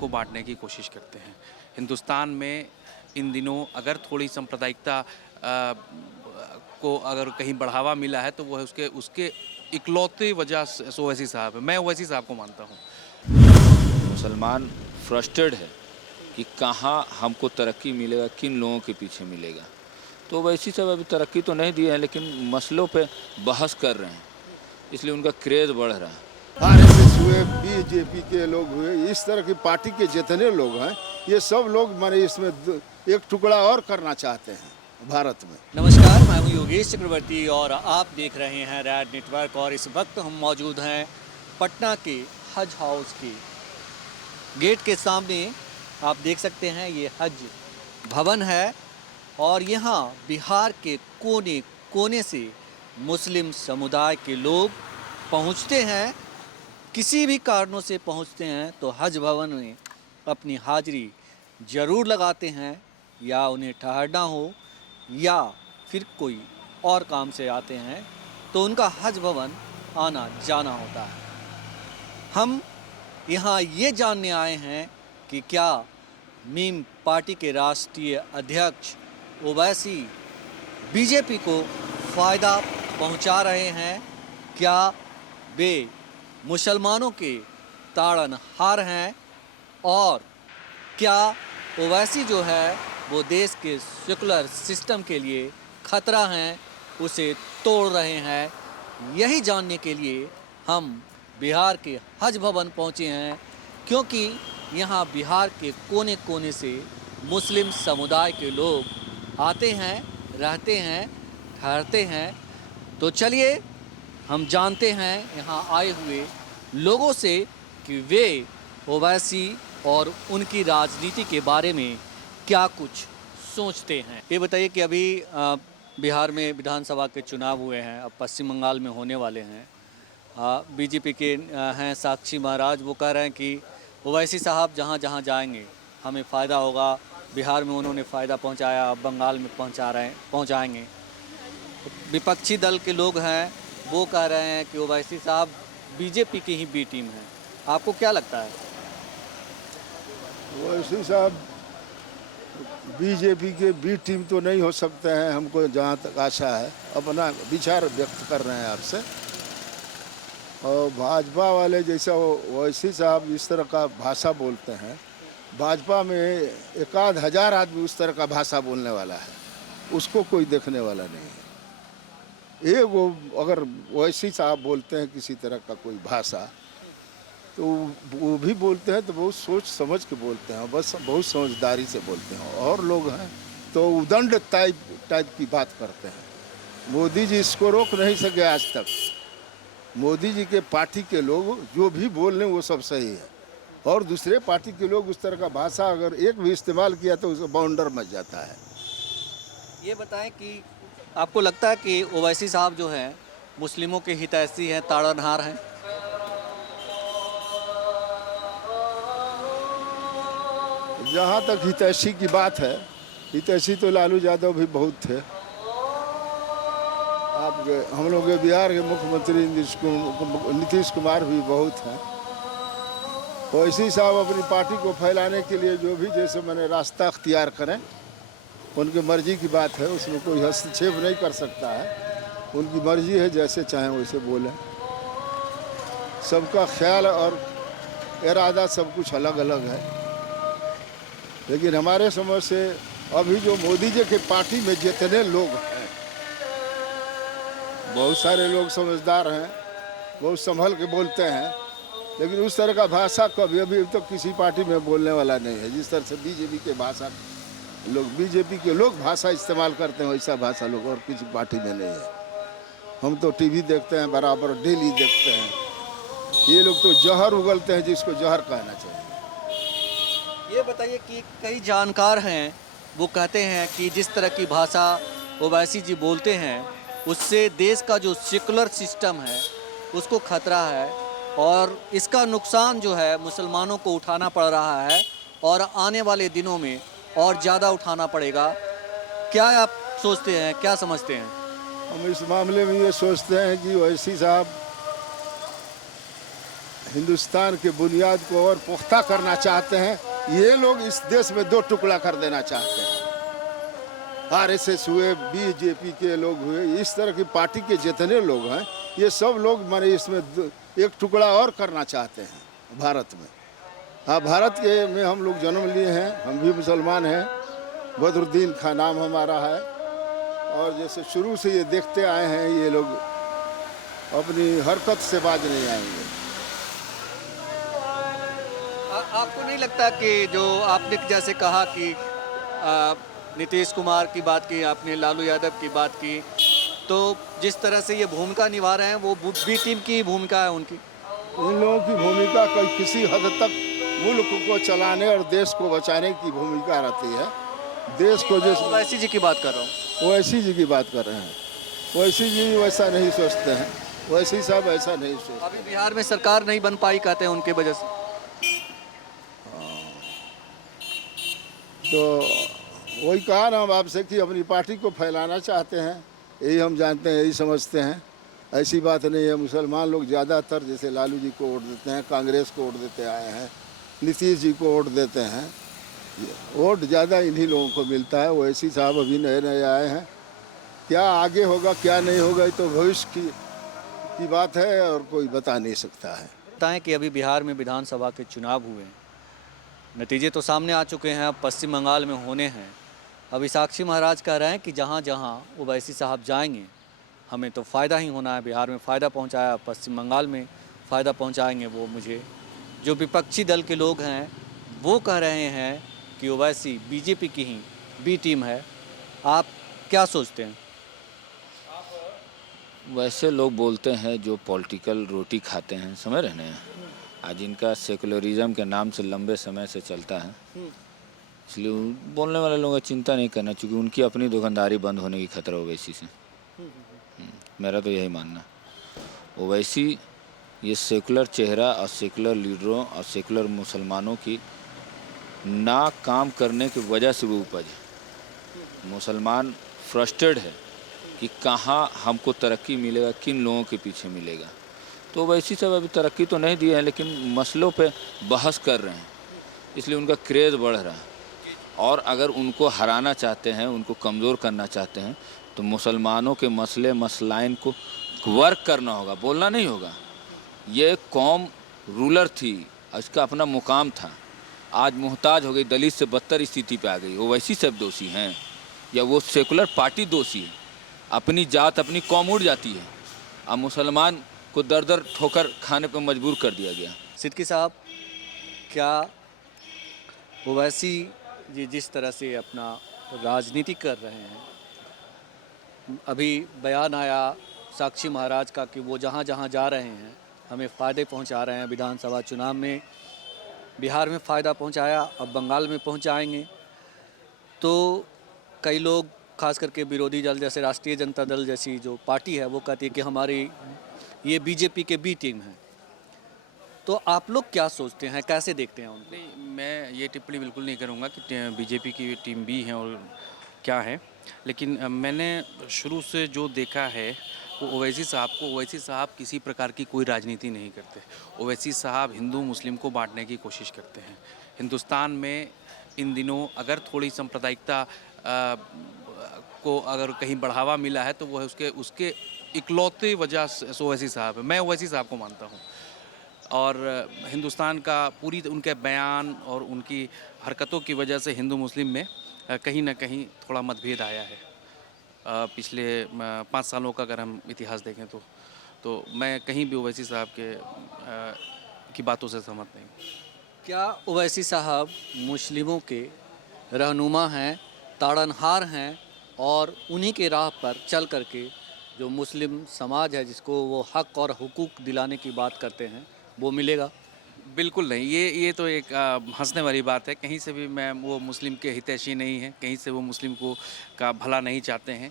को बांटने की कोशिश करते हैं। हिंदुस्तान में इन दिनों अगर थोड़ी सांप्रदायिकता को अगर कहीं बढ़ावा मिला है तो वो है उसके उसके इकलौते वजह से ओवैसी साहब है। मैं ओवैसी साहब को मानता हूँ। मुसलमान फ्रस्ट्रेटेड है कि कहाँ हमको तरक्की मिलेगा, किन लोगों के पीछे मिलेगा। तो वैसी सब अभी तरक्की तो नहीं दिए हैं, लेकिन मसलों पे बहस कर रहे हैं, इसलिए उनका क्रेज़ बढ़ रहा है। आरएसएस हुए, बीजेपी के लोग हुए, इस तरह की पार्टी के जितने लोग हैं, ये सब लोग माने इसमें एक टुकड़ा और करना चाहते हैं भारत में। नमस्कार, मैं हूं योगेश चक्रवर्ती और आप देख रहे हैं रैड नेटवर्क। और इस वक्त हम मौजूद हैं पटना के हज हाउस के गेट के सामने। आप देख सकते हैं ये हज भवन है और यहाँ बिहार के कोने कोने से मुस्लिम समुदाय के लोग पहुँचते हैं। किसी भी कारणों से पहुँचते हैं तो हज भवन में अपनी हाजिरी ज़रूर लगाते हैं, या उन्हें ठहरना हो या फिर कोई और काम से आते हैं तो उनका हज भवन आना जाना होता है। हम यहाँ ये जानने आए हैं कि क्या मीम पार्टी के राष्ट्रीय अध्यक्ष ओवैसी बीजेपी को फ़ायदा पहुँचा रहे हैं, क्या वे मुसलमानों के ताड़नहार हैं, और क्या ओवैसी जो है वो देश के सेकुलर सिस्टम के लिए खतरा हैं, उसे तोड़ रहे हैं। यही जानने के लिए हम बिहार के हज भवन पहुँचे हैं, क्योंकि यहाँ बिहार के कोने कोने से मुस्लिम समुदाय के लोग आते हैं, रहते हैं, ठहरते हैं। तो चलिए हम जानते हैं यहाँ आए हुए लोगों से कि वे ओवैसी और उनकी राजनीति के बारे में क्या कुछ सोचते हैं। ये बताइए कि अभी बिहार में विधानसभा के चुनाव हुए हैं, अब पश्चिम बंगाल में होने वाले हैं। बीजेपी के हैं साक्षी महाराज, वो कह रहे हैं कि ओवैसी साहब जहाँ जहाँ जाएंगे हमें फ़ायदा होगा। बिहार में उन्होंने फ़ायदा पहुँचाया, अब बंगाल में पहुँचाएंगे। विपक्षी दल के लोग हैं वो कह रहे हैं कि ओवैसी साहब बीजेपी की ही बी टीम है। आपको क्या लगता है? ओवैसी साहब बीजेपी के बी टीम तो नहीं हो सकते हैं, हमको जहाँ तक आशा है। अपना विचार व्यक्त कर रहे हैं आपसे। और भाजपा वाले जैसा ओवैसी साहब इस तरह का भाषा बोलते हैं, भाजपा में एकाध हजार आदमी उस तरह का भाषा बोलने वाला है, उसको कोई देखने वाला नहीं है। ये वो अगर ओवैसी साहब बोलते हैं किसी तरह का कोई भाषा, तो वो भी बोलते हैं तो बहुत सोच समझ के बोलते हैं, बस बहुत समझदारी से बोलते हैं। और लोग हैं तो उदंड टाइप की बात करते हैं। मोदी जी इसको रोक नहीं सके आज तक। मोदी जी के पार्टी के लोग जो भी बोल रहे हैं वो सब सही है, और दूसरे पार्टी के लोग उस तरह का भाषा अगर एक भी इस्तेमाल किया तो उसका बाउंडर मच जाता है। ये बताएं कि आपको लगता है कि ओवैसी साहब जो हैं मुस्लिमों के हितैषी हैं, ताड़नहार हैं? जहाँ तक हितैषी की बात है, हितैषी तो लालू यादव भी बहुत थे। आपके हम लोग के बिहार के मुख्यमंत्री नीतीश कुमार भी बहुत हैं। ओवैसी साहब अपनी पार्टी को फैलाने के लिए जो भी जैसे मैंने रास्ता अख्तियार करें, उनकी मर्जी की बात है, उसमें कोई हस्तक्षेप नहीं कर सकता है। उनकी मर्जी है, जैसे चाहें वैसे बोलें। सबका ख्याल और इरादा सब कुछ अलग अलग है, लेकिन हमारे समझ से अभी जो मोदी जी के पार्टी में जितने लोग हैं, बहुत सारे लोग समझदार हैं, बहुत संभल के बोलते हैं, लेकिन उस तरह का भाषा कभी अभी तो किसी पार्टी में बोलने वाला नहीं है। जिस तरह से बीजेपी के लोग भाषा इस्तेमाल करते हैं, वैसा भाषा लोग और किसी पार्टी में नहीं है। हम तो टीवी देखते हैं बराबर, डेली देखते हैं। ये लोग तो जहर उगलते हैं जिसको जहर कहना चाहिए। ये बताइए कि कई जानकार हैं वो कहते हैं कि जिस तरह की भाषा ओवैसी जी बोलते हैं उससे देश का जो सेकुलर सिस्टम है उसको खतरा है, और इसका नुकसान जो है मुसलमानों को उठाना पड़ रहा है और आने वाले दिनों में और ज़्यादा उठाना पड़ेगा। क्या आप सोचते हैं, क्या समझते हैं? हम इस मामले में ये सोचते हैं कि ओवैसी साहब हिंदुस्तान के बुनियाद को और पुख्ता करना चाहते हैं। ये लोग इस देश में दो टुकड़ा कर देना चाहते हैं। आरएसएस हुए, बीजेपी के लोग हुए, इस तरह की पार्टी के जितने लोग हैं, ये सब लोग माने इसमें एक टुकड़ा और करना चाहते हैं भारत में। हाँ, भारत के में हम लोग जन्म लिए हैं, हम भी मुसलमान हैं, बदरुद्दीन खान नाम हमारा है। और जैसे शुरू से ये देखते आए हैं, ये लोग अपनी हरकत से बाज नहीं आएंगे। आपको नहीं लगता कि जो आपने जैसे कहा कि नीतीश कुमार की बात की, आपने लालू यादव की बात की, तो जिस तरह से ये भूमिका निभा रहे हैं वो बी टीम की भूमिका है उनकी? इन लोगों की भूमिका किसी हद तक मुल्क को चलाने और देश को बचाने की भूमिका रहती है। देश को जो ओवैसी जी की बात कर रहा हूँ। ओवैसी जी की बात कर रहे हैं, ओवैसी जी वैसा नहीं सोचते हैं, ओवैसी साहब ऐसा नहीं सोचते। अभी बिहार में सरकार नहीं बन पाई कहते हैं उनके वजह से। तो वही कहा ना हम आपसे कि अपनी पार्टी को फैलाना चाहते हैं, यही हम जानते हैं, यही समझते हैं। ऐसी बात नहीं है। मुसलमान लोग ज़्यादातर जैसे लालू जी को वोट देते हैं, कांग्रेस को वोट देते आए हैं, नीतीश जी को वोट देते हैं। वोट ज़्यादा इन्हीं लोगों को मिलता है। ओवैसी साहब अभी नए नए आए हैं, क्या आगे होगा क्या नहीं होगा ये तो भविष्य की बात है और कोई बता नहीं सकता है। बताएं कि अभी बिहार में विधानसभा के चुनाव हुए हैं, नतीजे तो सामने आ चुके हैं, अब पश्चिम बंगाल में होने हैं। अभी साक्षी महाराज कह रहे हैं कि जहाँ जहाँ ओवैसी साहब जाएंगे हमें तो फ़ायदा ही होना है। बिहार में फ़ायदा पहुँचाया, पश्चिम बंगाल में फ़ायदा पहुँचाएंगे वो मुझे। जो विपक्षी दल के लोग हैं वो कह रहे हैं कि ओवैसी बीजेपी की ही बी टीम है। आप क्या सोचते हैं? वैसे लोग बोलते हैं जो पॉलिटिकल रोटी खाते हैं, समझ रहे हैं। आज इनका सेकुलरिज्म के नाम से लंबे समय से चलता है, इसलिए बोलने वाले लोगों का चिंता नहीं करना, क्योंकि उनकी अपनी दुकानदारी बंद होने की खतरा ओवैसी से। मेरा तो यही मानना। ओवैसी ये सेकुलर चेहरा और सेकुलर लीडरों और सेकुलर मुसलमानों की ना काम करने की वजह से वो उपज है। मुसलमान फ्रस्ट्रेटेड है कि कहाँ हमको तरक्की मिलेगा, किन लोगों के पीछे मिलेगा। तो ओवैसी सब अभी तरक्की तो नहीं दिए हैं, लेकिन मसलों पे बहस कर रहे हैं, इसलिए उनका क्रेज़ बढ़ रहा है। और अगर उनको हराना चाहते हैं, उनको कमज़ोर करना चाहते हैं, तो मुसलमानों के मसले मसलाइन को वर्क करना होगा, बोलना नहीं होगा। ये कौम रूलर थी, इसका अपना मुकाम था, आज मुहताज हो गई, दलित से बदतर स्थिति पे आ गई। ओवैसी सब दोषी हैं या वो सेकुलर पार्टी दोषी है? अपनी जात अपनी कौम उड़ जाती है, अब मुसलमान को दर दर ठोकर खाने पर मजबूर कर दिया गया। सिद्दीकी साहब, क्या ओवैसी जी जिस तरह से अपना राजनीति कर रहे हैं, अभी बयान आया साक्षी महाराज का कि वो जहाँ जहाँ जा रहे हैं हमें फ़ायदे पहुँचा रहे हैं, विधानसभा चुनाव में बिहार में फ़ायदा पहुँचाया, अब बंगाल में पहुँचाएंगे। तो कई लोग खास करके विरोधी दल जैसे राष्ट्रीय जनता दल जैसी जो पार्टी है वो कहती है कि हमारी ये बीजेपी के बी टीम है। तो आप लोग क्या सोचते हैं, कैसे देखते हैं उनको? नहीं, मैं ये टिप्पणी बिल्कुल नहीं करूँगा कि बीजेपी की टीम बी है और क्या है, लेकिन मैंने शुरू से जो देखा है वो ओवैसी साहब किसी प्रकार की कोई राजनीति नहीं करते। ओवैसी साहब हिंदू मुस्लिम को बांटने की कोशिश करते हैं। हिंदुस्तान में इन दिनों अगर थोड़ी सांप्रदायिकता को अगर कहीं बढ़ावा मिला है तो वो है उसके इकलौते वजह से ओवैसी साहब है। मैं ओवैसी साहब को मानता हूँ और हिंदुस्तान का पूरी उनके बयान और उनकी हरकतों की वजह से हिंदू मुस्लिम में कहीं ना कहीं थोड़ा मतभेद आया है। पिछले 5 सालों का अगर हम इतिहास देखें तो मैं कहीं भी ओवैसी साहब की बातों से सहमत नहीं। क्या ओवैसी साहब मुस्लिमों के रहनुमा हैं, ताड़नहार हैं और उन्हीं के राह पर चल करके जो मुस्लिम समाज है जिसको वो हक और हुकूक दिलाने की बात करते हैं वो मिलेगा? बिल्कुल नहीं, ये तो एक हंसने वाली बात है। कहीं से भी वो मुस्लिम के हितैषी नहीं है, कहीं से वो मुस्लिम का भला नहीं चाहते हैं।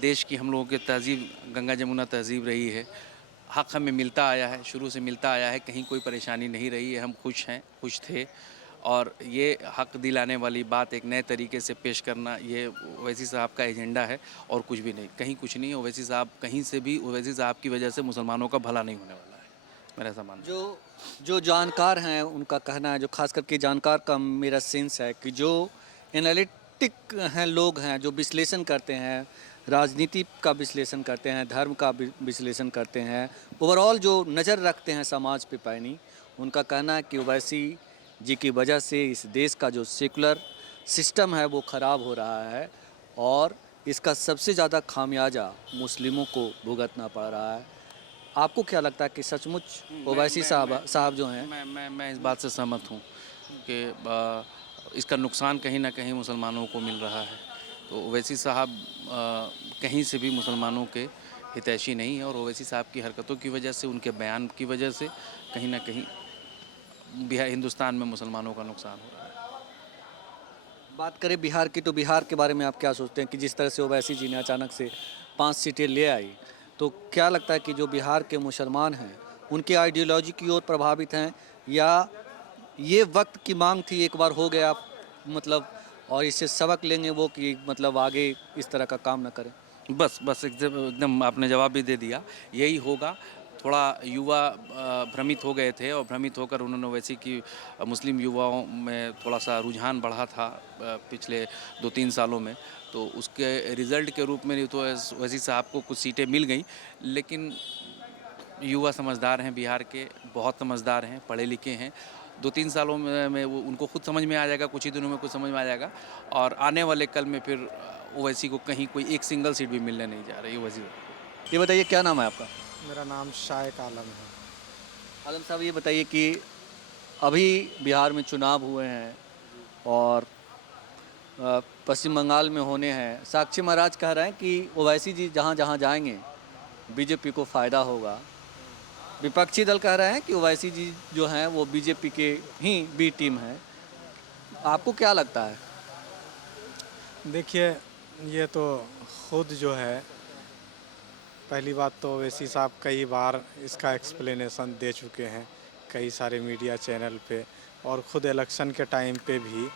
देश की हम लोगों की तहज़ीब गंगा जमुना तहज़ीब रही है, हक़ हमें मिलता आया है, शुरू से मिलता आया है, कहीं कोई परेशानी नहीं रही है। हम खुश हैं, खुश थे और ये हक़ दिलाने वाली बात एक नए तरीके से पेश करना ये ओवैसी साहब का एजेंडा है और कुछ भी नहीं, कहीं कुछ नहीं है। ओवैसी साहब कहीं से भी ओवैसी साहब की वजह से मुसलमानों का भला नहीं होने वाला है। मेरा ऐसा मानना है। जो जानकार हैं उनका कहना है, जो खास करके जानकार का मेरा सेंस है कि जो एनालिटिक हैं लोग हैं, जो विश्लेषण करते हैं, राजनीति का विश्लेषण करते हैं, धर्म का विश्लेषण करते हैं, ओवरऑल जो नज़र रखते हैं समाज पे पैनी, उनका कहना है कि ओवैसी जी की वजह से इस देश का जो सेकुलर सिस्टम है वो ख़राब हो रहा है और इसका सबसे ज़्यादा खामियाजा मुस्लिमों को भुगतना पड़ रहा है। आपको क्या लगता है कि सचमुच ओवैसी साहब जो हैं, मैं इस बात से सहमत हूँ कि इसका नुकसान कहीं ना कहीं मुसलमानों को मिल रहा है। तो ओवैसी साहब कहीं से भी मुसलमानों के हितैषी नहीं है और ओवैसी साहब की हरकतों की वजह से, उनके बयान की वजह से कहीं ना कहीं बिहार हिंदुस्तान में मुसलमानों का नुकसान हो रहा है। बात करें बिहार की, तो बिहार के बारे में आप क्या सोचते हैं कि जिस तरह से ओवैसी जी ने अचानक से 5 सीटें ले आई, तो क्या लगता है कि जो बिहार के मुसलमान हैं उनकी आइडियोलॉजी की ओर प्रभावित हैं या ये वक्त की मांग थी, एक बार हो गया मतलब, और इससे सबक लेंगे वो कि मतलब आगे इस तरह का काम ना करें? बस एकदम आपने जवाब भी दे दिया, यही होगा। थोड़ा युवा भ्रमित हो गए थे और भ्रमित होकर उन्होंने वैसे कि मुस्लिम युवाओं में थोड़ा सा रुझान बढ़ा था पिछले 2-3 सालों में, तो उसके रिज़ल्ट के रूप में नहीं तो वैसी साहब को कुछ सीटें मिल गई। लेकिन युवा समझदार हैं बिहार के, बहुत समझदार हैं, पढ़े लिखे हैं। 2-3 सालों में वो उनको खुद समझ में आ जाएगा, कुछ ही दिनों में कुछ समझ में आ जाएगा और आने वाले कल में फिर ओवैसी को कहीं कोई एक सिंगल सीट भी मिलने नहीं जा रही ओवैसी। ये बताइए क्या नाम है आपका? मेरा नाम शायक आलम है। आलम साहब, ये बताइए कि अभी बिहार में चुनाव हुए हैं और पश्चिम बंगाल में होने हैं। साक्षी महाराज कह रहे हैं कि ओवैसी जी जहाँ जहाँ जाएंगे बीजेपी को फ़ायदा होगा। विपक्षी दल कह रहे हैं कि ओवैसी जी जो हैं वो बीजेपी के ही बी टीम है। आपको क्या लगता है? देखिए, ये तो खुद जो है, पहली बात तो ओवैसी साहब कई बार इसका एक्सप्लेनेशन दे चुके हैं कई सारे मीडिया चैनल पे, और ख़ुद इलेक्शन के टाइम पे भी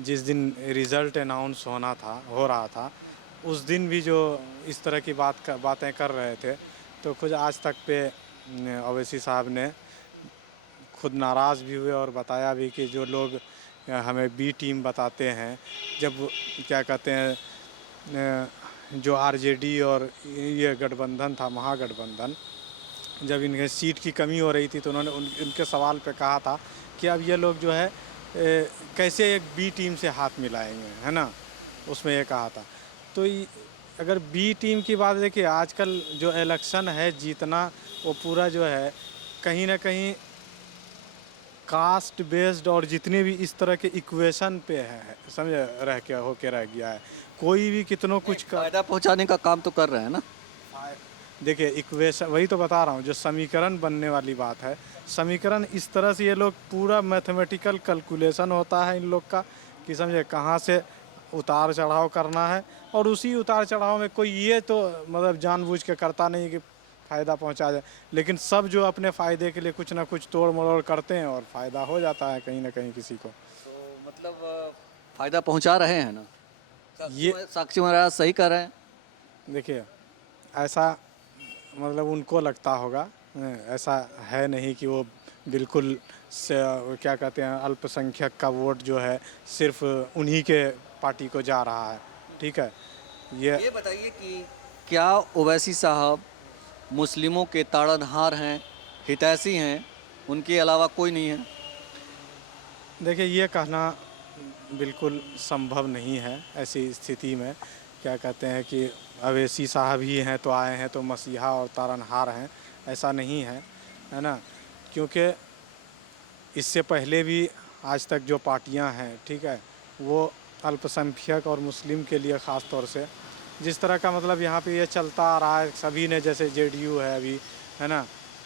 जिस दिन रिज़ल्ट अनाउंस हो रहा था उस दिन भी जो इस तरह की बातें कर रहे थे, तो कुछ आज तक पे ओवैसी साहब ने खुद नाराज़ भी हुए और बताया भी कि जो लोग हमें बी टीम बताते हैं, जब क्या कहते हैं जो आरजेडी और ये गठबंधन था, महागठबंधन, जब इनके सीट की कमी हो रही थी तो उन्होंने उनके सवाल पे कहा था कि अब ये लोग जो है कैसे एक बी टीम से हाथ मिलाएंगे, है ना, उसमें ये कहा था। तो अगर बी टीम की बात देखिए, आजकल जो इलेक्शन है जीतना, वो पूरा जो है कहीं ना कहीं कास्ट बेस्ड और जितने भी इस तरह के इक्वेशन पे है, समझे, रह गया है। कोई भी कितनों कुछ फ़ायदा पहुंचाने का काम तो कर रहे हैं ना। देखिए, इक्वेशन वही तो बता रहा हूँ, जो समीकरण बनने वाली बात है, समीकरण इस तरह से ये लोग पूरा मैथमेटिकल कैलकुलेशन होता है इन लोग का कि समझे कहाँ से उतार चढ़ाव करना है, और उसी उतार चढ़ाव में कोई ये तो मतलब जानबूझ के करता नहीं कि फ़ायदा पहुंचा जाए, लेकिन सब जो अपने फ़ायदे के लिए कुछ ना कुछ तोड़ मरोड़ करते हैं और फ़ायदा हो जाता है कहीं ना कहीं किसी को। तो मतलब फ़ायदा पहुंचा रहे हैं ना ये साक्षी महाराज सही कर रहे हैं। देखिए, ऐसा मतलब उनको लगता होगा, ऐसा है नहीं कि वो बिल्कुल से क्या कहते हैं अल्पसंख्यक का वोट जो है सिर्फ उन्हीं के पार्टी को जा रहा है, ठीक है। ये बताइए कि क्या ओवैसी साहब मुस्लिमों के ताड़नहार हैं, हितैषी हैं, उनके अलावा कोई नहीं है? देखिए, ये कहना बिल्कुल संभव नहीं है ऐसी स्थिति में। क्या कहते हैं कि ओवैसी साहब ही हैं तो आए हैं तो मसीहा और तारनहार हैं, ऐसा नहीं है, है ना, क्योंकि इससे पहले भी आज तक जो पार्टियां हैं, ठीक है, वो अल्पसंख्यक और मुस्लिम के लिए ख़ास तौर से जिस तरह का मतलब यहाँ पे ये चलता आ रहा है सभी ने, जैसे जेडीयू है अभी, है ना,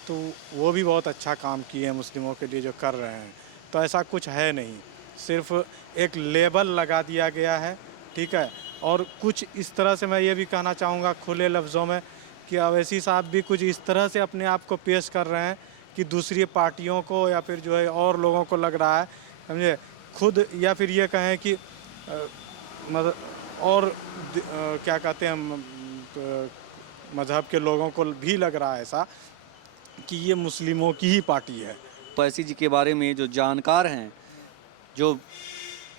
तो वो भी बहुत अच्छा काम किए हैं मुस्लिमों के लिए जो कर रहे हैं। तो ऐसा कुछ है नहीं, सिर्फ एक लेबल लगा दिया गया है, ठीक है। और कुछ इस तरह से मैं ये भी कहना चाहूँगा खुले लफ्ज़ों में कि ओवैसी साहब भी कुछ इस तरह से अपने आप को पेश कर रहे हैं कि दूसरी पार्टियों को या फिर जो है और लोगों को लग रहा है, समझे, खुद या फिर ये कहें कि मतलब और क्या कहते हैं मज़हब के लोगों को भी लग रहा है ऐसा कि ये मुस्लिमों की ही पार्टी है। ओवैसी जी के बारे में जो जानकार हैं, जो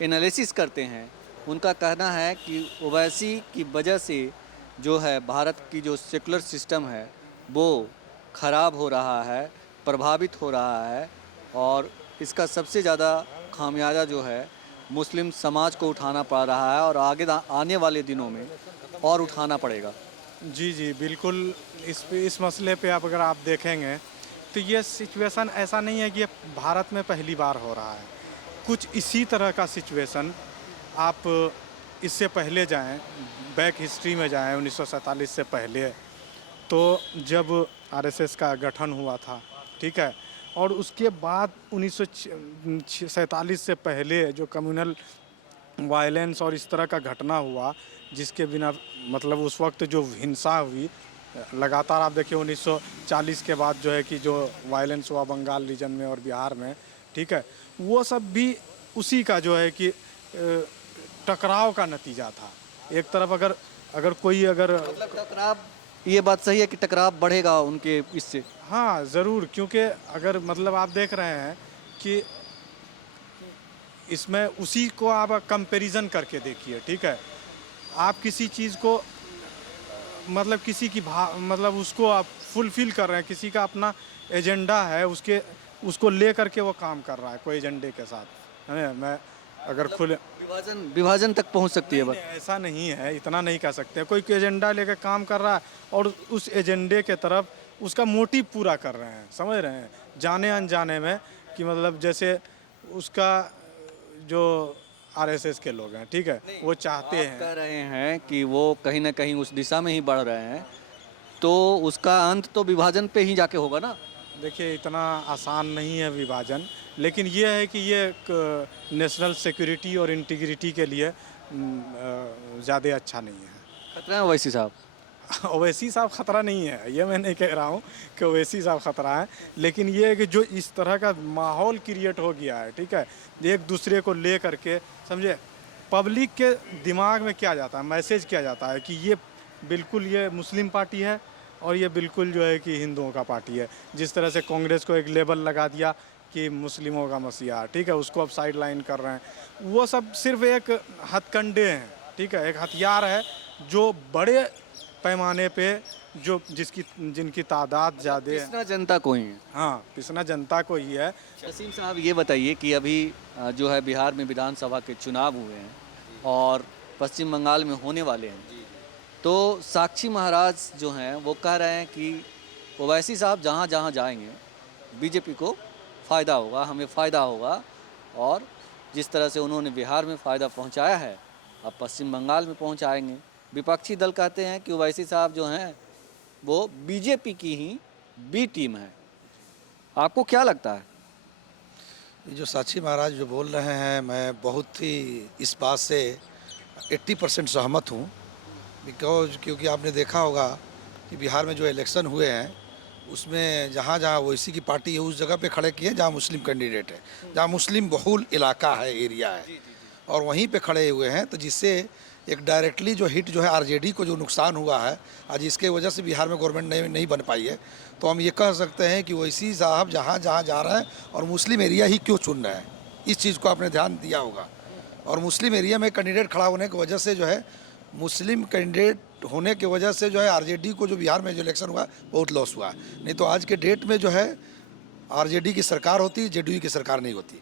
एनालिसिस करते हैं, उनका कहना है कि ओवैसी की वजह से जो है भारत की जो सेकुलर सिस्टम है वो ख़राब हो रहा है, प्रभावित हो रहा है, और इसका सबसे ज़्यादा खामियाजा जो है मुस्लिम समाज को उठाना पड़ रहा है और आगे आने वाले दिनों में और उठाना पड़ेगा। जी जी बिल्कुल। इस मसले पे आप अगर आप देखेंगे तो ये सिचुएशन ऐसा नहीं है कि ये भारत में पहली बार हो रहा है। कुछ इसी तरह का सिचुएशन आप इससे पहले जाएं, बैक हिस्ट्री में जाएं 1947 से पहले, तो जब आरएसएस का गठन हुआ था, ठीक है, और उसके बाद 1947 से पहले जो कम्युनल वायलेंस और इस तरह का घटना हुआ, जिसके बिना मतलब उस वक्त जो हिंसा हुई लगातार, आप देखिए 1940 के बाद जो है कि जो वायलेंस हुआ बंगाल रीजन में और बिहार में, ठीक है, वो सब भी उसी का जो है कि टकराव का नतीजा था। एक तरफ अगर कोई मतलब टकराव, ये बात सही है कि टकराव बढ़ेगा उनके इससे। हाँ ज़रूर, क्योंकि अगर मतलब आप देख रहे हैं कि इसमें उसी को आप कंपैरिजन करके देखिए, ठीक है, आप किसी चीज़ को मतलब किसी की मतलब उसको आप फुलफिल कर रहे हैं, किसी का अपना एजेंडा है, उसको ले करके वो काम कर रहा है कोई एजेंडे के साथ, है। मैं अगर खुले विभाजन तक पहुंच सकती है नहीं, बात। ऐसा नहीं है, इतना नहीं कह सकते। कोई एजेंडा लेकर काम कर रहा है और उस एजेंडे के तरफ उसका मोटिव पूरा कर रहे हैं, समझ रहे हैं, जाने अनजाने में, कि मतलब जैसे उसका जो आरएसएस के लोग हैं, ठीक है, वो चाहते आप हैं। कह रहे हैं कि वो कहीं ना कहीं उस दिशा में ही बढ़ रहे हैं, तो उसका अंत तो विभाजन पे ही जाके होगा ना। देखिए इतना आसान नहीं है विभाजन, लेकिन ये है कि ये एक नेशनल सिक्योरिटी और इंटीग्रिटी के लिए ज़्यादा अच्छा नहीं है। खतरा है ओवैसी साहब। ओवैसी साहब खतरा नहीं है, ये मैं नहीं कह रहा हूँ कि ओवैसी साहब खतरा है, लेकिन ये है कि जो इस तरह का माहौल क्रिएट हो गया है, ठीक है, एक दूसरे को ले करके, समझे, पब्लिक के दिमाग में क्या जाता है, मैसेज क्या जाता है कि ये बिल्कुल ये मुस्लिम पार्टी है और ये बिल्कुल जो है कि हिंदुओं का पार्टी है। जिस तरह से कांग्रेस को एक लेबल लगा दिया कि मुस्लिमों का मसीहा, ठीक है, उसको अब साइड लाइन कर रहे हैं, वो सब सिर्फ एक हथकंडे हैं, ठीक है, एक हथियार है जो बड़े पैमाने पे जिनकी तादाद ज़्यादा है, पिसना जनता को ही है। हाँ, पिसना जनता को ही है। वसीम साहब, ये बताइए कि अभी जो है बिहार में विधानसभा के चुनाव हुए हैं और पश्चिम बंगाल में होने वाले हैं, तो साक्षी महाराज जो हैं वो कह रहे हैं कि ओवैसी साहब जहाँ जहाँ जाएंगे बीजेपी को फ़ायदा होगा, हमें फ़ायदा होगा, और जिस तरह से उन्होंने बिहार में फ़ायदा पहुँचाया है अब पश्चिम बंगाल में पहुँचाएंगे। विपक्षी दल कहते हैं कि ओवैसी साहब जो हैं वो बीजेपी की ही बी टीम है। आपको क्या लगता है? ये जो साक्षी महाराज जो बोल रहे हैं, मैं बहुत ही इस बात से 80% सहमत हूँ। क्योंकि आपने देखा होगा कि बिहार में जो इलेक्शन हुए हैं उसमें जहाँ जहाँ ओवैसी की पार्टी है उस जगह पे खड़े किए जहाँ मुस्लिम कैंडिडेट है, जहाँ मुस्लिम बहुल इलाका है, एरिया है, और वहीं पे खड़े हुए हैं। तो जिससे एक डायरेक्टली जो हिट जो है आरजेडी को जो नुकसान हुआ है आज, इसके वजह से बिहार में गवर्नमेंट नहीं बन पाई है। तो हम ये कह सकते हैं कि ओवैसी साहब जहाँ जहाँ जा रहे हैं और मुस्लिम एरिया ही क्यों चुन रहे हैं, इस चीज़ को आपने ध्यान दिया होगा। और मुस्लिम एरिया में कैंडिडेट खड़ा होने की वजह से जो है, मुस्लिम कैंडिडेट होने की वजह से जो है आरजेडी को जो बिहार में जो इलेक्शन हुआ बहुत लॉस हुआ। नहीं तो आज के डेट में जो है आरजेडी की सरकार होती, जेडीयू की सरकार नहीं होती।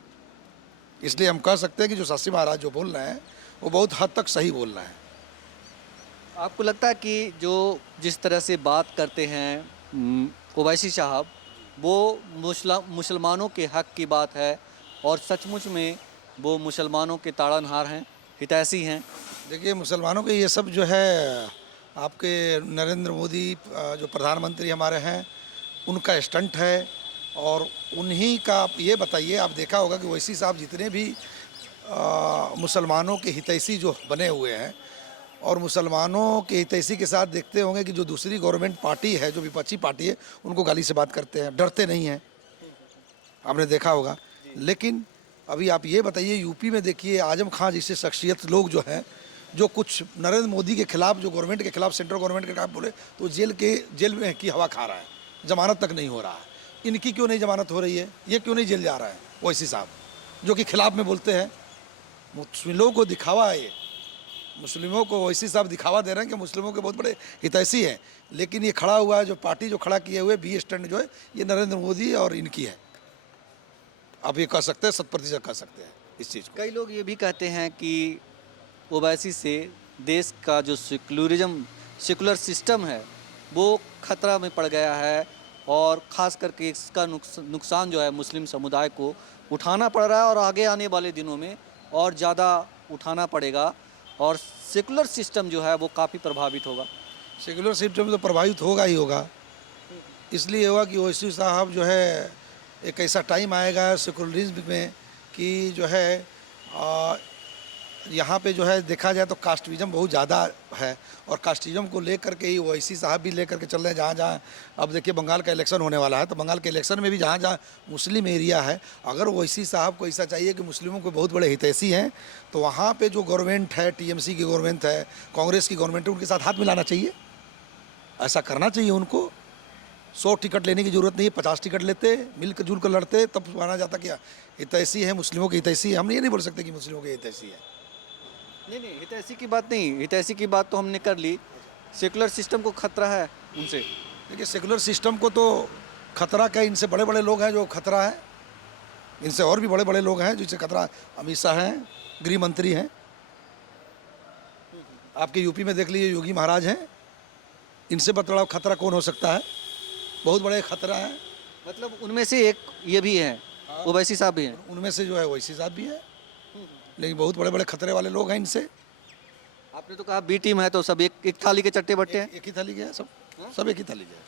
इसलिए हम कह सकते हैं कि जो साक्षी महाराज जो बोल रहे हैं वो बहुत हद तक सही बोल रहे हैं। आपको लगता है कि जो जिस तरह से बात करते हैं ओवैसी साहब, वो मुसलमानों के हक की बात है और सचमुच में वो मुसलमानों के ताड़नहार हैं, हितैषी हैं? देखिए, मुसलमानों के ये सब जो है आपके नरेंद्र मोदी जो प्रधानमंत्री हमारे हैं उनका स्टंट है, और उन्हीं का आप ये बताइए, आप देखा होगा कि ओवैसी साहब जितने भी मुसलमानों के हितैषी जो बने हुए हैं, और मुसलमानों के हितैषी के साथ देखते होंगे कि जो दूसरी गवर्नमेंट पार्टी है, जो विपक्षी पार्टी है, उनको गाली से बात करते हैं, डरते नहीं हैं, आपने देखा होगा। लेकिन अभी आप ये बताइए, यूपी में देखिए आजम खान जैसे शख्सियत लोग जो हैं, जो कुछ नरेंद्र मोदी के खिलाफ, जो गवर्नमेंट के खिलाफ, सेंट्रल गवर्नमेंट के खिलाफ बोले, तो जेल में की हवा खा रहा है, जमानत तक नहीं हो रहा है। इनकी क्यों नहीं जमानत हो रही है, ये क्यों नहीं जेल जा रहा है ओवैसी साहब, जो कि खिलाफ में बोलते हैं। मुस्लिमों को दिखावा है, ये मुस्लिमों को ओवैसी साहब दिखावा दे रहे हैं कि मुस्लिमों के बहुत बड़े हितैषी हैं, लेकिन ये खड़ा हुआ है जो पार्टी जो खड़ा किए हुए बी स्टैंड जो है, ये नरेंद्र मोदी और इनकी है। आप ये कह सकते हैं, 100% कह सकते हैं इस चीज़ को। कई लोग ये भी कहते हैं कि ओवैसी से देश का जो सेकुलर सिस्टम है वो खतरा में पड़ गया है, और ख़ास करके इसका नुकसान जो है मुस्लिम समुदाय को उठाना पड़ रहा है, और आगे आने वाले दिनों में और ज़्यादा उठाना पड़ेगा, और सेकुलर सिस्टम जो है वो काफ़ी प्रभावित होगा। सेकुलर सिस्टम तो प्रभावित होगा ही होगा, इसलिए होगा कि ओवैसी साहब जो है, एक ऐसा टाइम आएगा सेकुलरिज्म में कि जो है यहाँ पे जो है देखा जाए तो कास्टिज्म बहुत ज़्यादा है, और कास्टिज्म को लेकर के ही ओवैसी साहब भी लेकर के चल रहे हैं। जहाँ जहाँ अब देखिए बंगाल का इलेक्शन होने वाला है, तो बंगाल के इलेक्शन में भी जहाँ जहाँ मुस्लिम एरिया है, अगर ओवैसी साहब को ऐसा चाहिए कि मुस्लिमों को बहुत बड़े हितैषी हैं, तो वहाँ पे जो गवर्नमेंट है, टीएमसी की गवर्नमेंट है, कांग्रेस की गवर्नमेंट है, उनके साथ हाथ मिलाना चाहिए। ऐसा करना चाहिए उनको। 100 टिकट लेने की ज़रूरत नहीं है, 50 टिकट लेते, मिलकर जुल कर लड़ते, तब माना जाता कि हितैषी है, मुस्लिमों की हितैषी है। हम ये नहीं बोल सकते कि मुस्लिमों की हितैषी है। नहीं, हितैषी की बात नहीं, हितैषी की बात तो हमने कर ली, सेकुलर सिस्टम को खतरा है उनसे। देखिए सेकुलर सिस्टम को तो खतरा क्या, इनसे बड़े बड़े लोग हैं जो खतरा है, इनसे और भी बड़े बड़े लोग हैं जिससे खतरा। अमित शाह हैं, गृह मंत्री हैं, आपके यूपी में देख लीजिए योगी महाराज हैं, इनसे बड़ा खतरा कौन हो सकता है? बहुत बड़े खतरा है। मतलब उनमें से एक ये भी है, ओवैसी साहब भी हैं। उनमें से जो है ओवैसी साहब भी है, लेकिन बहुत बड़े बड़े खतरे वाले लोग हैं इनसे। आपने तो कहा बी टीम है, तो सब एक थाली के चट्टे बट्टे हैं। एक ही थाली के हैं, सब एक ही थाली के हैं।